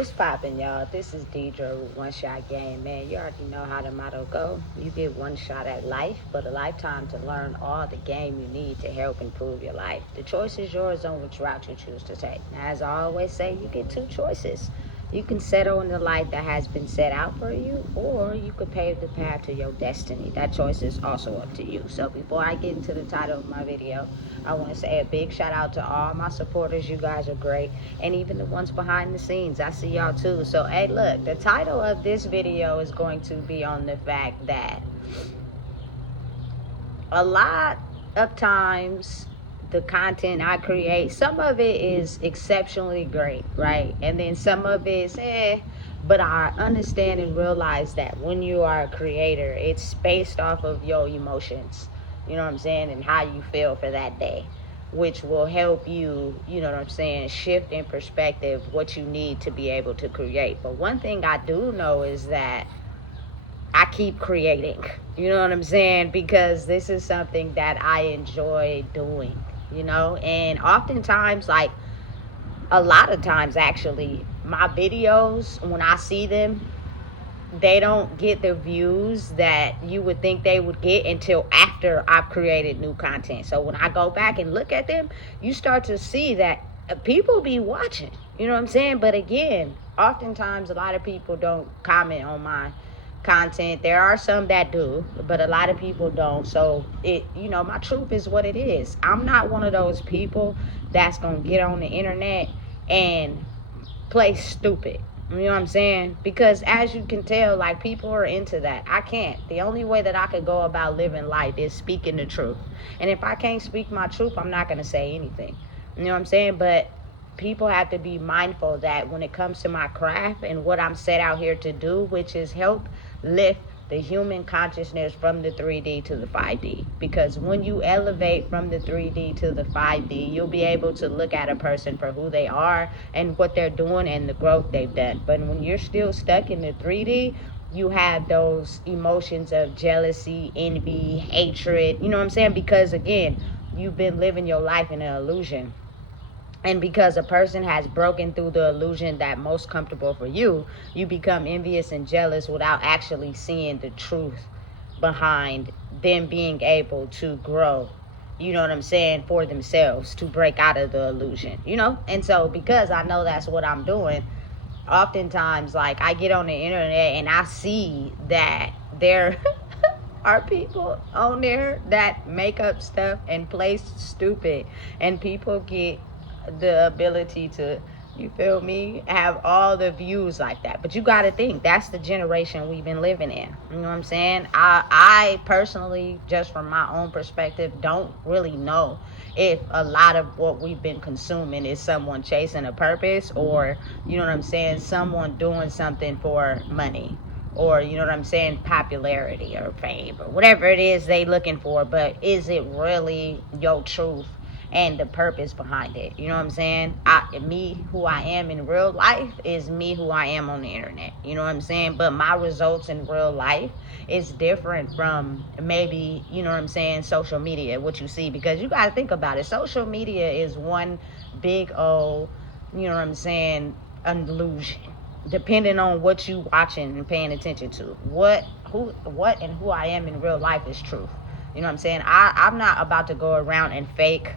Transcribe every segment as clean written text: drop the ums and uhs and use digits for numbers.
What's poppin', y'all? This is Deidre with One Shot Game. Man, you already know how the motto go. You get one shot at life, but a lifetime to learn all the game you need to help improve your life. The choice is yours on which route you choose to take. Now, as I always say, you get two choices. You can settle in the life that has been set out for you, or you could pave the path to your destiny. That choice is also up to you. So before I get into the title of my video, I want to say a big shout out to all my supporters. You guys are great. And even the ones behind the scenes, I see y'all too. So hey, look, the title of this video is going to be on the fact that a lot of times the content I create, some of it is exceptionally great, right? And then some of it is but I understand and realize that when you are a creator, it's based off of your emotions, you know what I'm saying, and how you feel for that day, which will help you, you know what I'm saying, shift in perspective what you need to be able to create. But one thing I do know is that I keep creating, you know what I'm saying, because this is something that I enjoy doing, you know. And oftentimes, like a lot of times actually, my videos, when I see them, they don't get the views that you would think they would get until after I've created new content. So when I go back and look at them, you start to see that people be watching, you know what I'm saying. But again, oftentimes a lot of people don't comment on my content. There are some that do, but a lot of people don't. So it, you know, my truth is what it is. I'm not one of those people that's gonna get on the internet and play stupid, you know what I'm saying? Because as you can tell, like, people are into that. I can't. The only way that I could go about living life is speaking the truth. And if I can't speak my truth, I'm not going to say anything. You know what I'm saying? But people have to be mindful that when it comes to my craft and what I'm set out here to do, which is help lift the human consciousness from the 3D to the 5D. Because when you elevate from the 3D to the 5D, you'll be able to look at a person for who they are and what they're doing and the growth they've done. But when you're still stuck in the 3D, you have those emotions of jealousy, envy, hatred, you know what I'm saying? Because again, you've been living your life in an illusion. And because a person has broken through the illusion that most comfortable for you, you become envious and jealous without actually seeing the truth behind them being able to grow, you know what I'm saying, for themselves, to break out of the illusion, you know. And so because I know that's what I'm doing, oftentimes, like, I get on the internet and I see that there are people on there that make up stuff and play stupid, and people get the ability to, you feel me, have all the views like that. But you got to think, that's the generation we've been living in, you know what I'm saying. I personally, just from my own perspective, don't really know if a lot of what we've been consuming is someone chasing a purpose, or, you know what I'm saying, someone doing something for money, or, you know what I'm saying, popularity or fame or whatever it is they looking for. But is it really your truth and the purpose behind it? You know what I'm saying? Me, who I am in real life, is me who I am on the internet. You know what I'm saying? But my results in real life is different from maybe, you know what I'm saying, social media, what you see. Because you got to think about it. Social media is one big old, you know what I'm saying, illusion. Depending on what you watching and paying attention to, what and who I am in real life is truth. You know what I'm saying? I'm not about to go around and fake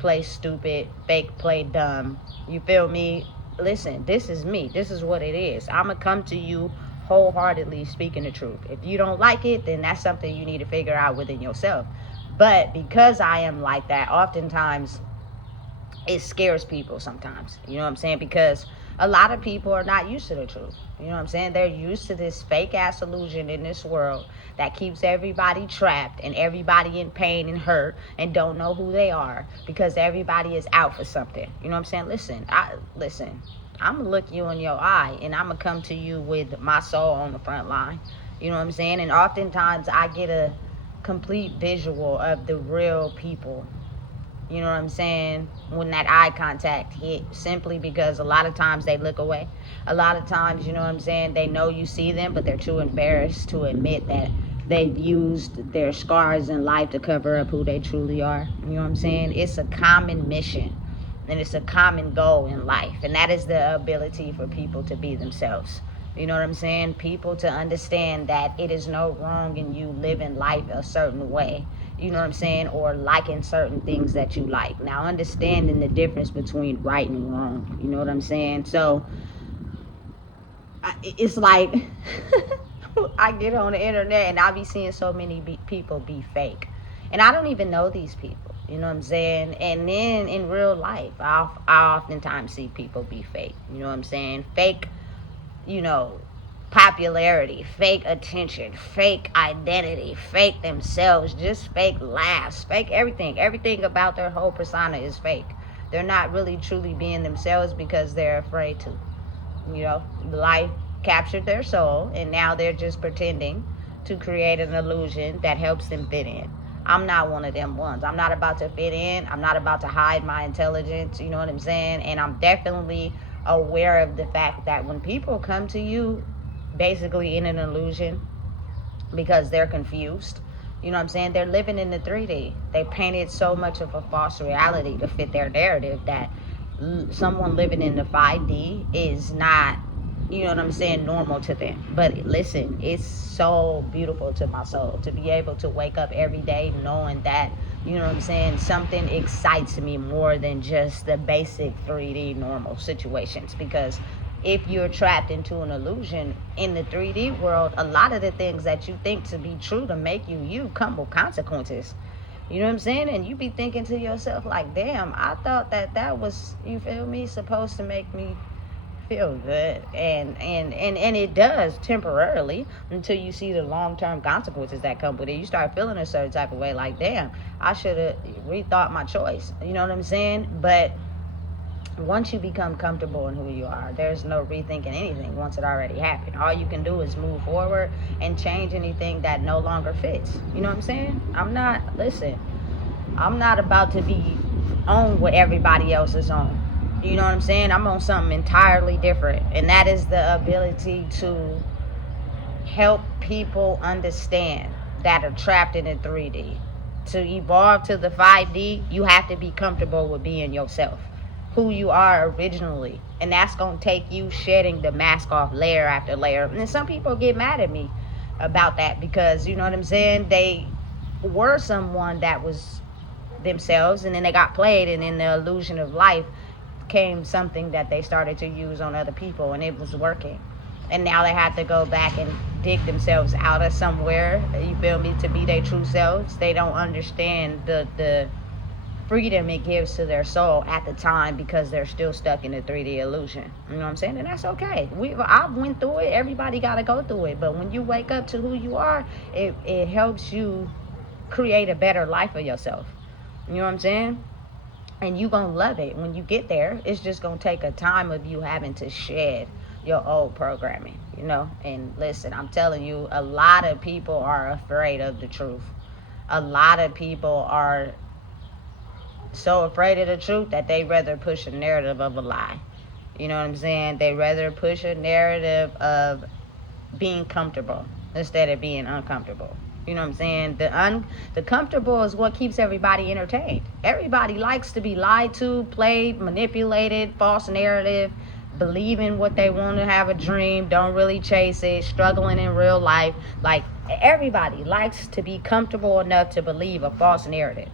play stupid, fake play dumb. You feel me? Listen, this is me. This is what it is. I'm going to come to you wholeheartedly speaking the truth. If you don't like it, then that's something you need to figure out within yourself. But because I am like that, oftentimes it scares people sometimes. You know what I'm saying? Because a lot of people are not used to the truth. You know what I'm saying? They're used to this fake ass illusion in this world that keeps everybody trapped and everybody in pain and hurt and don't know who they are, because everybody is out for something. You know what I'm saying? Listen, I'm gonna look you in your eye and I'm gonna come to you with my soul on the front line. You know what I'm saying? And oftentimes I get a complete visual of the real people, you know what I'm saying, when that eye contact hit, simply because a lot of times they look away. A lot of times, you know what I'm saying, they know you see them, but they're too embarrassed to admit that they've used their scars in life to cover up who they truly are. You know what I'm saying? It's a common mission And it's a common goal in life. And that is the ability for people to be themselves. You know what I'm saying? People to understand that it is no wrong in you living life a certain way. You know what I'm saying? Or liking certain things that you like. Now, understanding the difference between right and wrong. You know what I'm saying? So, it's like I get on the internet and I be seeing so many people be fake. And I don't even know these people. You know what I'm saying? And then in real life, I oftentimes see people be fake. You know what I'm saying? Fake, you know, popularity, fake attention, fake identity, fake themselves, just fake laughs, fake everything. Everything about their whole persona is fake. They're not really truly being themselves because they're afraid to. You know, life captured their soul and now they're just pretending to create an illusion that helps them fit in. I'm not one of them ones. I'm not about to fit in. I'm not about to hide my intelligence. You know what I'm saying? And I'm definitely aware of the fact that when people come to you basically in an illusion because they're confused, you know what I'm saying? They're living in the 3D. They painted so much of a false reality to fit their narrative that someone living in the 5D is not, you know what I'm saying, normal to them. But listen, it's so beautiful to my soul to be able to wake up every day knowing that, you know what I'm saying, something excites me more than just the basic 3D normal situations. Because if you're trapped into an illusion in the 3D world, a lot of the things that you think to be true to make you come with consequences. You know what I'm saying? And you be thinking to yourself like, damn, I thought that was, you feel me, supposed to make me feel good. And it does temporarily until you see the long-term consequences that come with it. You start feeling a certain type of way like, damn, I should have rethought my choice. You know what I'm saying? But once you become comfortable in who you are, there's no rethinking anything once it already happened. All you can do is move forward and change anything that no longer fits. You know what I'm saying? I'm not about to be on what everybody else is on. You know what I'm saying? I'm on something entirely different. And that is the ability to help people understand that are trapped in the 3D. To evolve to the 5D, you have to be comfortable with being yourself, who you are originally. And that's going to take you shedding the mask off layer after layer. And some people get mad at me about that because, you know what I'm saying, they were someone that was themselves and then they got played, and in the illusion of life came something that they started to use on other people and it was working. And now they have to go back and dig themselves out of somewhere, you feel me, to be their true selves. They don't understand the freedom it gives to their soul at the time because they're still stuck in the 3D illusion. You know what I'm saying? And that's okay. I went through it. Everybody got to go through it. But when you wake up to who you are, it helps you create a better life for yourself. You know what I'm saying? And you gonna love it when you get there. It's just gonna take a time of you having to shed your old programming, you know. And listen, I'm telling you, a lot of people are afraid of the truth. A lot of people are so afraid of the truth that they rather push a narrative of a lie. You know what I'm saying? They rather push a narrative of being comfortable instead of being uncomfortable. You know what I'm saying? The comfortable is what keeps everybody entertained. Everybody likes to be lied to, played, manipulated, false narrative, believing what they want to have a dream, don't really chase it, struggling in real life. Like, everybody likes to be comfortable enough to believe a false narrative.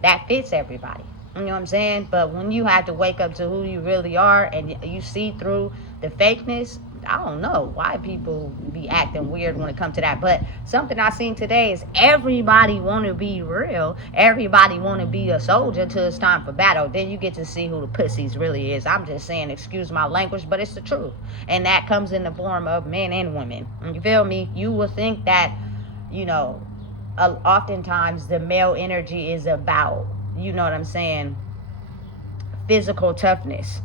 That fits everybody. You know what I'm saying? But when you have to wake up to who you really are and you see through the fakeness, I don't know why people be acting weird when it comes to that. But something I seen today is everybody want to be real. Everybody want to be a soldier till it's time for battle. Then you get to see who the pussies really is. I'm just saying, excuse my language, but it's the truth. And that comes in the form of men and women. You feel me? You will think that, you know, oftentimes the male energy is about, you know what I'm saying, physical toughness.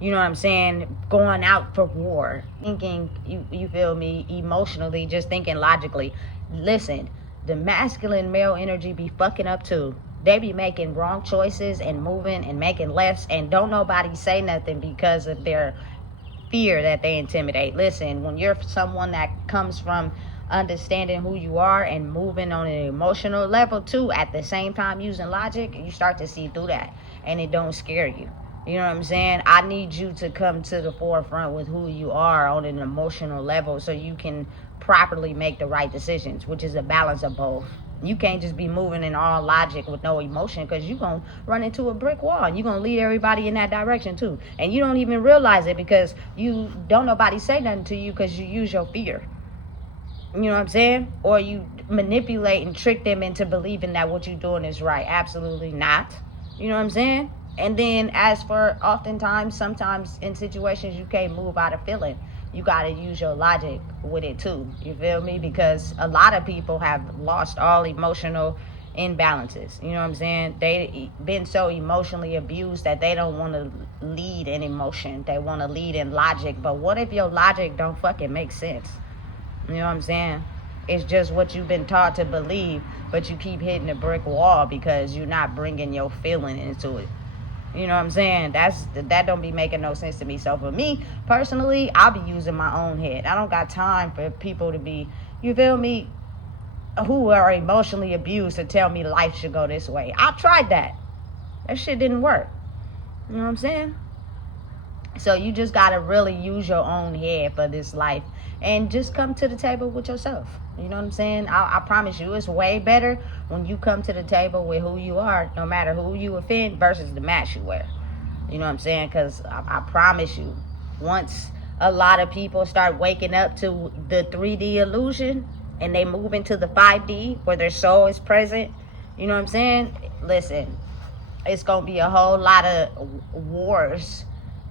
You know what I'm saying? Going out for war. Thinking, you feel me, emotionally, just thinking logically. Listen, the masculine male energy be fucking up too. They be making wrong choices and moving and making lefts, and don't nobody say nothing because of their fear that they intimidate. Listen, when you're someone that comes from understanding who you are and moving on an emotional level too, at the same time using logic, you start to see through that, and it don't scare you. You know what I'm saying? I need you to come to the forefront with who you are on an emotional level so you can properly make the right decisions, which is a balance of both. You can't just be moving in all logic with no emotion, because you're going to run into a brick wall and you're going to lead everybody in that direction too. And you don't even realize it because you don't nobody say nothing to you because you use your fear. You know what I'm saying? Or you manipulate and trick them into believing that what you're doing is right. Absolutely not. You know what I'm saying? And then as for oftentimes, sometimes in situations you can't move out of feeling. You got to use your logic with it too. You feel me? Because a lot of people have lost all emotional imbalances. You know what I'm saying? They been so emotionally abused that they don't want to lead in emotion. They want to lead in logic. But what if your logic don't fucking make sense? You know what I'm saying? It's just what you've been taught to believe, but you keep hitting a brick wall because you're not bringing your feeling into it. You know what I'm saying? That don't be making no sense to me. So for me, personally, I'll be using my own head. I don't got time for people to be, you feel me, who are emotionally abused to tell me life should go this way. I tried that. That shit didn't work. You know what I'm saying? So you just got to really use your own head for this life and just come to the table with yourself. You know what I'm saying? I promise you, it's way better when you come to the table with who you are, no matter who you offend, versus the mask you wear. You know what I'm saying? Because I promise you, once a lot of people start waking up to the 3D illusion and they move into the 5D where their soul is present, you know what I'm saying? Listen, it's going to be a whole lot of wars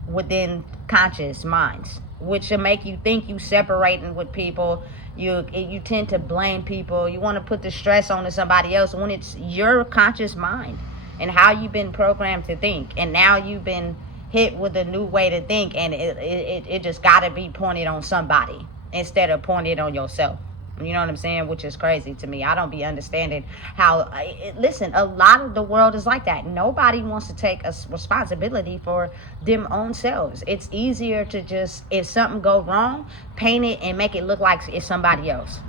within conscious minds, which will make you think you separating with people. You tend to blame people. You want to put the stress onto somebody else when it's your conscious mind and how you've been programmed to think. And now you've been hit with a new way to think, and it just got to be pointed on somebody instead of pointed on yourself. You know what I'm saying? Which is crazy to me. I don't be understanding how, listen, a lot of the world is like that. Nobody wants to take a responsibility for them own selves. It's easier to just, if something go wrong, paint it and make it look like it's somebody else.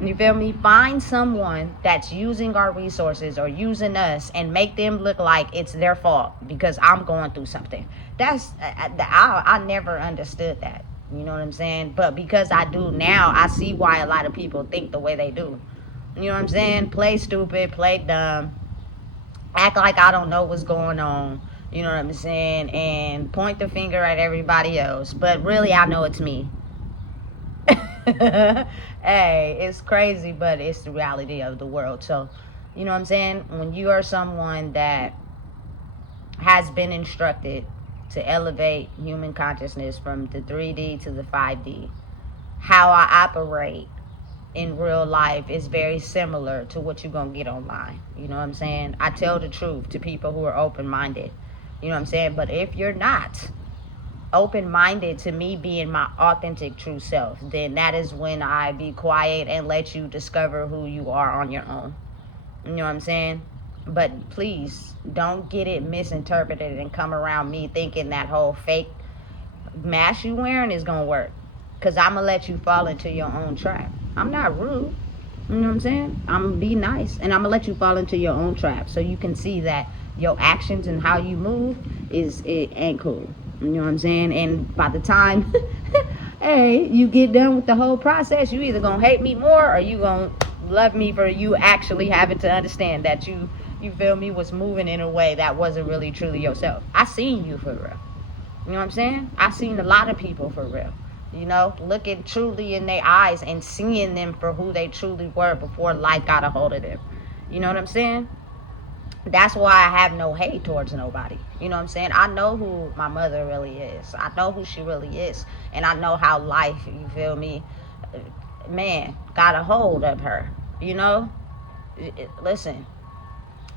You feel me? Find someone that's using our resources or using us and make them look like it's their fault because I'm going through something. I never understood that. You know what I'm saying? But because I do now, I see why a lot of people think the way they do. You know what I'm saying? Play stupid, play dumb, act like I don't know what's going on. You know what I'm saying? And point the finger at everybody else. But really, I know it's me. Hey, it's crazy, but it's the reality of the world. So, you know what I'm saying? When you are someone that has been instructed to elevate human consciousness from the 3D to the 5D, how I operate in real life is very similar to what you're going to get online. You know what I'm saying? I tell the truth to people who are open-minded. You know what I'm saying? But if you're not open-minded to me being my authentic true self, then that is when I be quiet and let you discover who you are on your own. You know what I'm saying? But please don't get it misinterpreted and come around me thinking that whole fake mask you wearing is gonna work, because I'm gonna let you fall into your own trap. I'm not rude. You know what I'm saying? I'm gonna be nice and I'm gonna let you fall into your own trap so you can see that your actions and how you move it ain't cool. You know what I'm saying? And by the time hey, you get done with the whole process, you either gonna hate me more or you gonna love me for you actually having to understand that you feel me, was moving in a way that wasn't really truly yourself. I seen you for real. You know what I'm saying? I seen a lot of people for real. You know, looking truly in their eyes and seeing them for who they truly were before life got a hold of them. You know what I'm saying? That's why I have no hate towards nobody. You know what I'm saying? I know who my mother really is. I know who she really is. And I know how life, you feel me, man, got a hold of her. You know? Listen,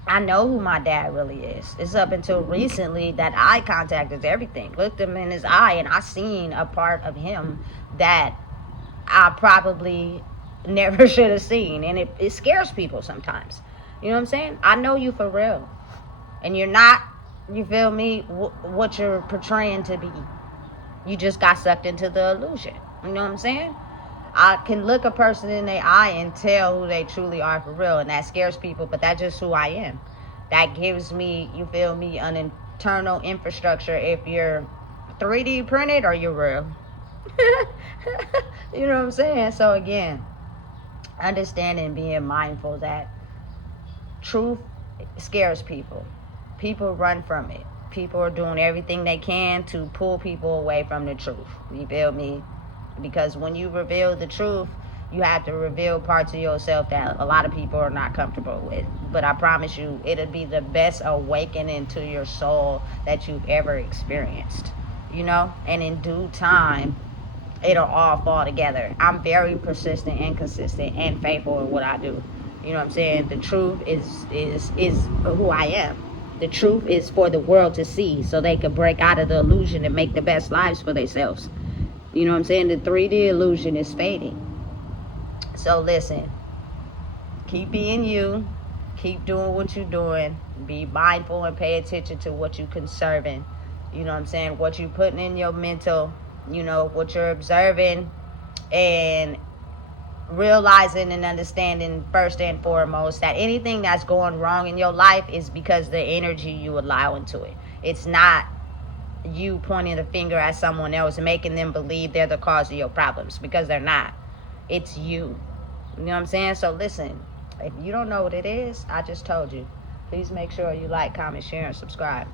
I know who my dad really is. It's up until recently that eye contact is everything. Looked him in his eye and I seen a part of him that I probably never should have seen. And it scares people sometimes. You know what I'm saying? I know you for real. And you're not, you feel me, what you're portraying to be. You just got sucked into the illusion. You know what I'm saying? I can look a person in their eye and tell who they truly are for real, and that scares people, but that's just who I am. That gives me, you feel me, internal infrastructure if you're 3D printed or you're real. You know what I'm saying? So again, understanding, being mindful that truth scares people. People run from it. People are doing everything they can to pull people away from the truth. You feel me? Because when you reveal the truth, you have to reveal parts of yourself that a lot of people are not comfortable with. But I promise you, it'll be the best awakening to your soul that you've ever experienced. You know? And in due time, it'll all fall together. I'm very persistent and consistent and faithful in what I do. You know what I'm saying? The truth is who I am. The truth is for the world to see so they can break out of the illusion and make the best lives for themselves. You know what I'm saying? The 3D illusion is fading. So listen, keep being you. Keep doing what you're doing. Be mindful and pay attention to what you're conserving. You know what I'm saying? What you're putting in your mental, you know, what you're observing, and realizing and understanding first and foremost that anything that's going wrong in your life is because the energy you allow into it. It's not you pointing the finger at someone else and making them believe they're the cause of your problems, because they're not. It's you. You know what I'm saying? So listen, if you don't know what it is, I just told you. Please make sure you like, comment, share, and subscribe.